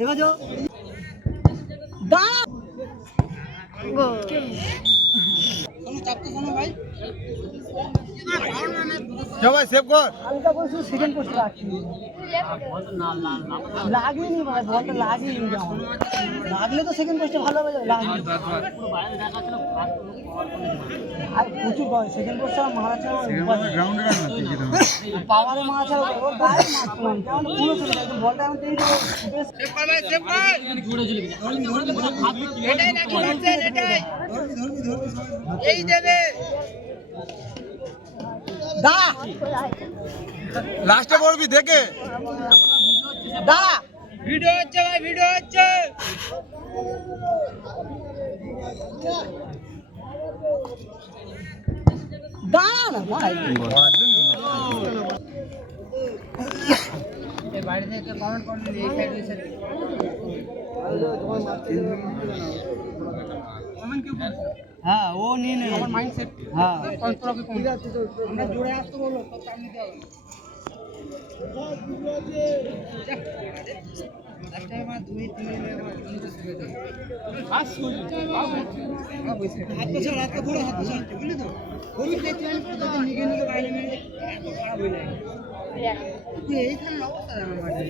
দেখো দাঁড়া গো শোনো ভাই ভাই সেভ কর হালকা করে শুধু সেকেন্ড পোস্ট লাগেনি ভাই বলটা লাগেনি লাগলে তো সেকেন্ড পোস্টে ভালো হবে আর প্রচুর পাওয়া সেকেন্ড পোস্টে মারা ছাড়া গ্রাউন্ডে রাখ না পাওয়ারে মারা ছাড়া ওর গায়ে মারছিলাম কেমন পুরো চলে যায় বলটা আমি তেই দেবো সেভ কর ভাই সেভ কর এটাই নাকি মারছেন এটাই এই দেবে দাঁড়া লাস্টে পড়বি দেখে দাঁড়া ভিডিও হচ্ছে ভাই ভিডিও হচ্ছে দাঁড়া না ভাই এই বাইরে থেকে কমেন্ট করুন এই সাইড এই সাইড কমেন্ট কি হ্যাঁ ও নিয়ে নে আমার মাইন্ডসেট হ্যাঁ কন্ট্রোল কি ঠিক আছে তো আমরা জোরে আসতে বলো সব সামনে দাও লাস্ট টাইম আর 2-3 মিনিট আমার জন্য শুরু হয়ে হাত ছাড় হাত পুরো হাত ছাড় বুঝলি তো গরু দেখতে যদি নিগে নিগে বাইরে মেরে এত খারাপ হয়ে যায় তুই এইখানে অবস্থা আমার মাঠে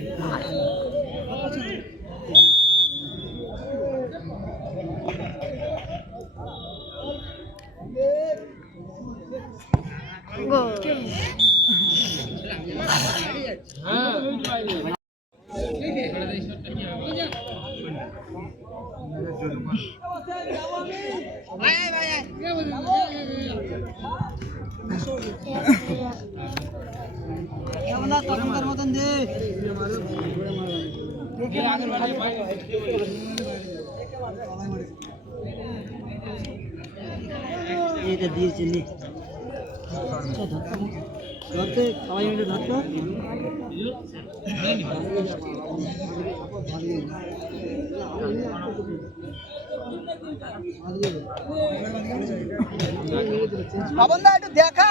তখনকার মতন দে এটা দিয়েছে নি ধরতে সবাই মিলে ধরতো বাবনদা একটু দেখা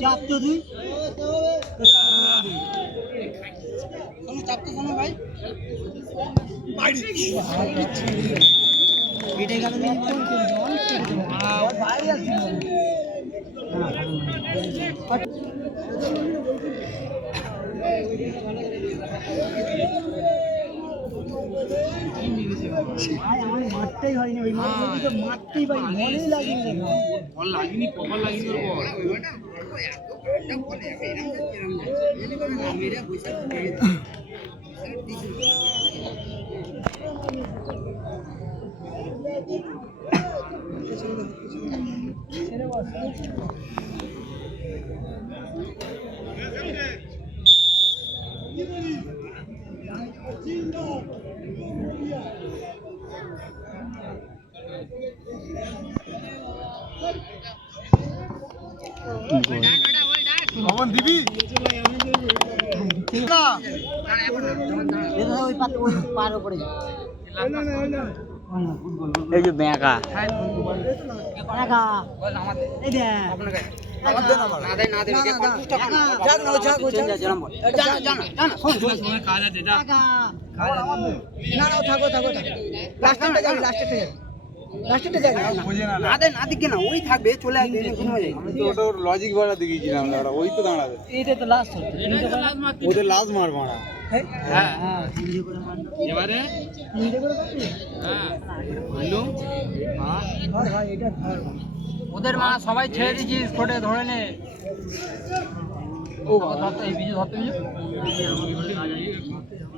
চাপ তো তুই চাপ তো শোনো ভাই কেটে গেল মারতেই হয়নি ওই মারতেই পারি মনেই লাগেনি বল লাগেনি কপাল লাগেনি ওর কখন দিবি পার উপরে এই যে ব্যাঁকা এই দেখ ওই থাকবে চলে আসবে লজিক বাড়া দেখিয়েছিলাম ওই তো দাঁড়াবে এইটা তো লাস্ট ওদের লাজ মার মারা এবারে ওদের মা সবাই ছেড়ে দিয়েছিস ঠোঁটে ধরে নে ও ধরতে এই বিজু ধরতে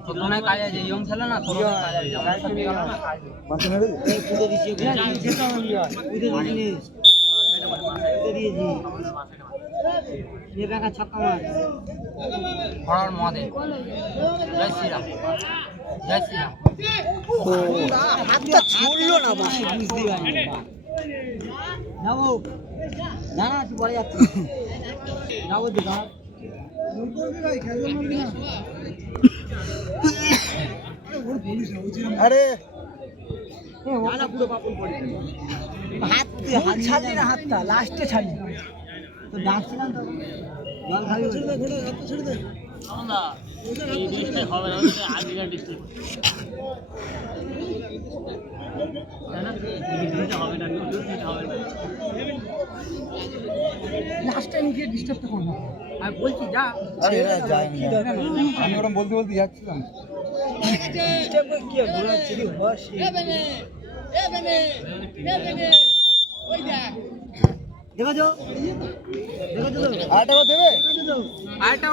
তোর মনে কাজ আছে ইয়ং ছেলে না তোর কাজ আছে আমার সাথে গেল না ছক্কা মার হরার মদে জয় শ্রীরাম জয় শ্রীরাম হাতটা ছুড়লো না বুঝতে পারিনি যাবো দাঁড়া তুই পরে যাচ্ছি যাবো দিঘা আরে হাত ছাড়লি না হাতটা লাস্টে ছাড়লি তো ডাকছিলাম তো জল খাবি ছেড়ে দে ঘোড়া হাত ছেড়ে দে আমরা এই ডিস্ট্রিক্ট হবে না আগেকার ডিস্ট্রিক্ট তাই না ডিস্ট্রিক্ট হবে না ডিস্ট্রিক্ট হবে না লাস্ট টাইম গিয়ে ডিস্টার্বটা করো না আমি বলছি যা আরে এরা যায় না আমি ওরকম বলতে বলতে যাচ্ছিলাম ডিস্টার্ব করে কি ঘোড়া ছিড়ি বসি দেখো তো আর টাকা দেবে আরেকটা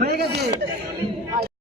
হয়ে গেছে